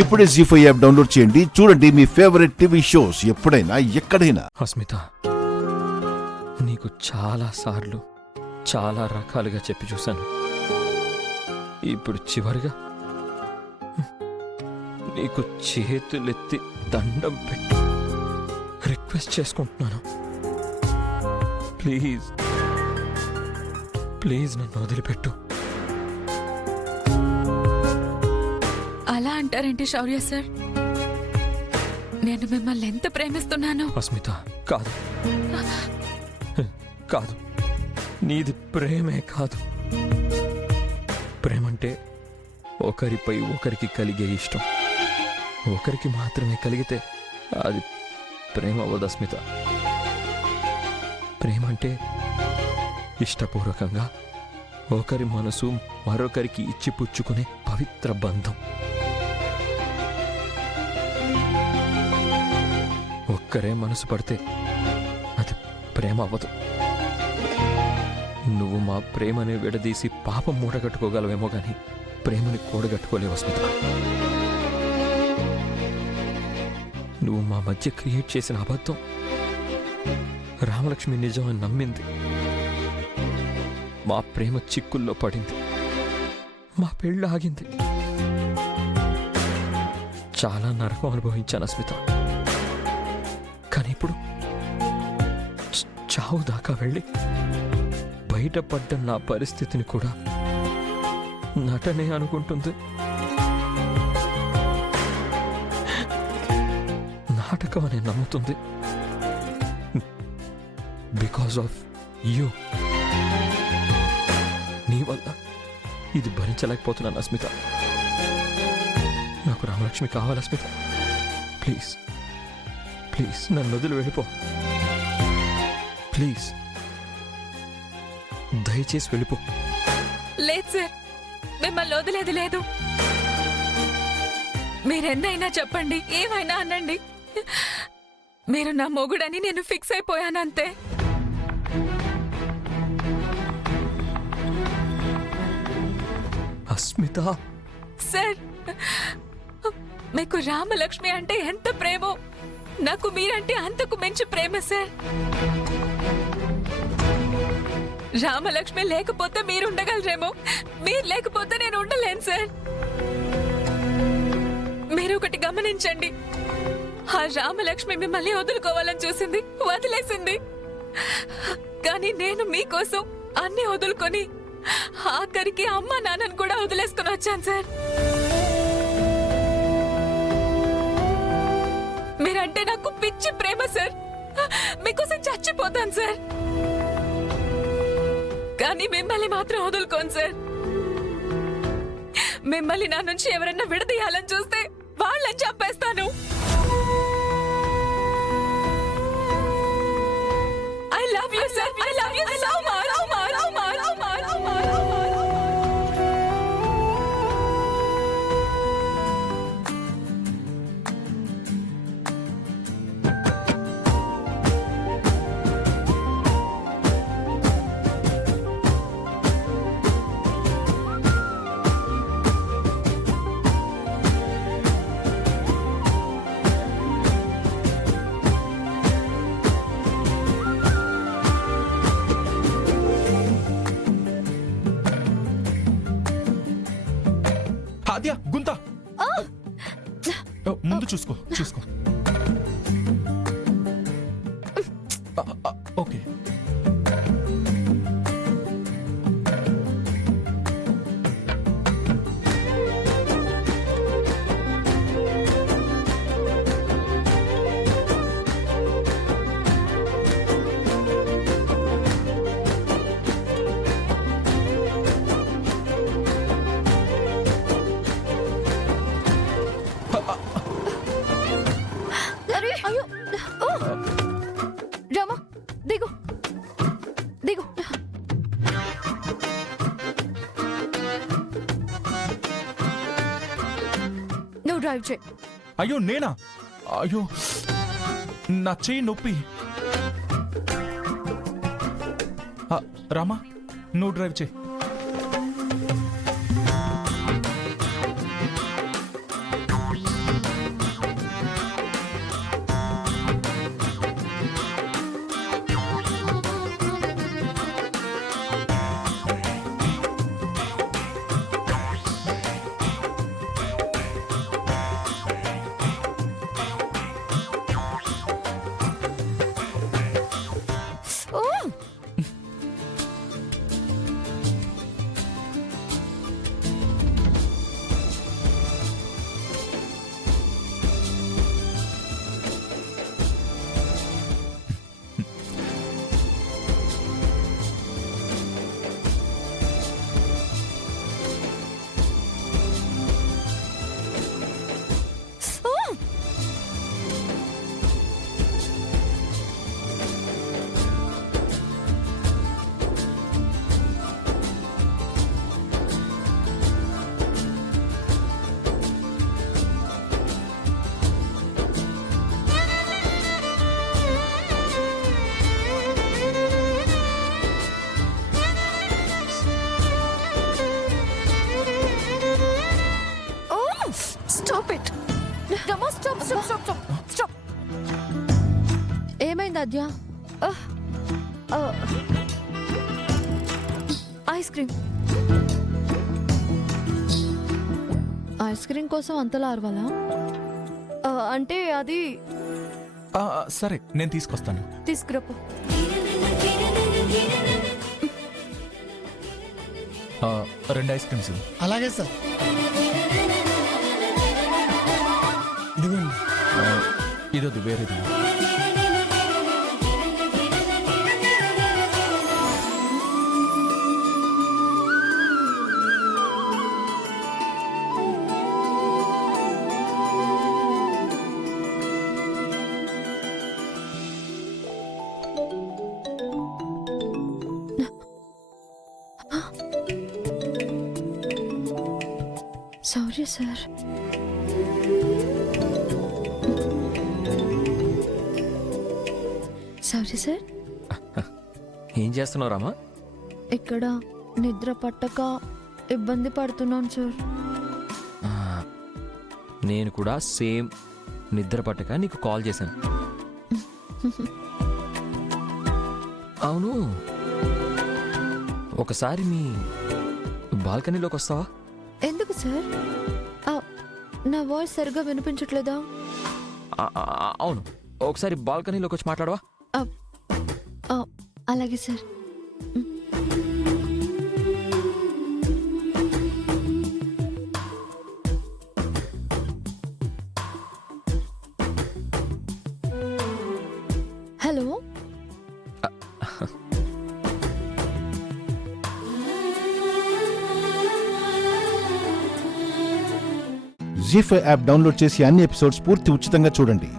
ఇప్పుడే జీ5 app download చేయండి. చూడండి మీ ఫేవరెట్ టీవీ షోస్ ఎప్పుడైనా ఎక్కడైనా. అస్మిత, నీకు చాలా సార్లు చాలా రకాలుగా చెప్పి చూశాను. ఇప్పుడు చివరిగా నీకు చేతులెత్తి దండం పెట్టి రిక్వెస్ట్ చేసుకుంటున్నాను. ప్లీజ్ ప్లీజ్ నన్ను వదిలిపెట్టు. అలా అంటారేంటి శౌర్య సార్? నేను మిమ్మల్ని ఎంత ప్రేమిస్తున్నాను. అస్మిత, కాదు కాదు, నీది ప్రేమే కాదు. ప్రేమంటే ఒకరిపై ఒకరికి కలిగే ఇష్టం. ఒకరికి మాత్రమే కలిగితే అది ప్రేమ అవ్వదు అస్మిత. ప్రేమంటే ఇష్టపూర్వకంగా ఒకరి మనసు మరొకరికి ఇచ్చి పుచ్చుకునే పవిత్ర బంధం. ఒక్కరే మనసు పడితే అది ప్రేమ అవ్వదు. నువ్వు మా ప్రేమని విడదీసి పాపం మూడగట్టుకోగలవేమో గాని ప్రేమని కూడగట్టుకోలేవు అస్మిత. నువ్వు మా మధ్య క్రియేట్ చేసిన అబద్ధం రామలక్ష్మి నిజం అని నమ్మింది. మా ప్రేమ చిక్కుల్లో పడింది. మా పెళ్ళి ఆగింది. చాలా నరకం అనుభవించాను అస్మిత. కానీ ఇప్పుడు చావు దాకా వెళ్ళి బయటపడ్డ నా పరిస్థితిని కూడా నటనే అనుకుంటుంది. నాటకం అని నమ్ముతుంది. Because of you. నీ వల్ల ఇది భరించలేకపోతున్నాను అస్మిత. నాకు రామలక్ష్మి కావాలి అస్మిత. ప్లీజ్ ప్లీజ్ నన్ను వదిలి వెళ్ళిపో. ప్లీజ్ దయచేసి వెళ్ళిపో. లేదు సార్, మిమ్మల్ని వదిలేది లేదు. మీరెన్నైనా చెప్పండి, ఏమైనా అనండి. మీరు నా మొగుడని నేను ఫిక్స్ అయిపోయానంతే. అస్మిత, సార్, మీకు రామలక్ష్మి అంటే ఎంత ప్రేమో నాకు మీరంటే అంతకు మించి ప్రేమ సార్. రామలక్ష్మి లేకపోతే మీరు ఉండగలరేమో, మీరు లేకపోతే నేను ఉండలేను సార్. మీరు ఒకటి గమనించండి, ఆ రామలక్ష్మి మిమ్మల్ని వదులుకోవాలని చూసింది, వదిలేసింది. కానీ నేను మీకోసం అన్ని వదులుకొని ఆఖరికి అమ్మ నాన్నను కూడా వదిలేసుకుని వచ్చాను సార్. మీరంటే నాకు పిచ్చి ప్రేమ సార్. మీకోసం చచ్చిపోతాను సార్. కానీ మిమ్మల్ని మాత్రం వదులుకోను సార్. మిమ్మల్ని నా నుంచి ఎవరన్నా విడదీయాలని చూస్తే వాళ్ళని చంపేస్తాను. I love you, sir. I love you so much. ఆద్య, గుంత ముందు చూసుకో. ఓకే. రామా, దిగు దిగు. నువ్వు డ్రైవ్ చేయి. అయ్యో నేనా? అయ్యో నా చెయ్యి నొప్పి. రామా, నువ్వు డ్రైవ్ చేయి. Stop it Rama stop stop stop stop stop ఏమైంది ఆద్య ఐస్ క్రీమ్ ఐస్ క్రీమ్ కోసం అంతలా అరవాలా అంటే అది సరే నేను తీసుకొస్తాను. తీసుకురాపు. రెండు ఐస్ క్రీమ్స్ ఇవ్వు. అలాగే సార్. ఇదిగోండి. ఇదొద్దు, వేరేది ఇవ్వు. Sorry sir. Sorry sir. ఏం చేస్తున్నావు రామా? ఇక్కడ నిద్ర పట్టక ఇబ్బంది పడుతున్నాను సార్. ఆ, నేను కూడా సేమ్ నిద్ర పట్టక నీకు కాల్ చేశాను. అవును, ఒకసారి మీ బాల్కనీలోకి వస్తావా? ఎందుకు సార్? నా వాయిస్ సరిగ్గా వినిపించట్లేదా? అవును, ఒకసారి బాల్కనీలోకి వచ్చి మాట్లాడవా? అలాగే సార్. హలో. జీ5 యాప్ డౌన్లోడ్ చేసి అన్ని ఎపిసోడ్స్ పూర్తి ఉచితంగా చూడండి.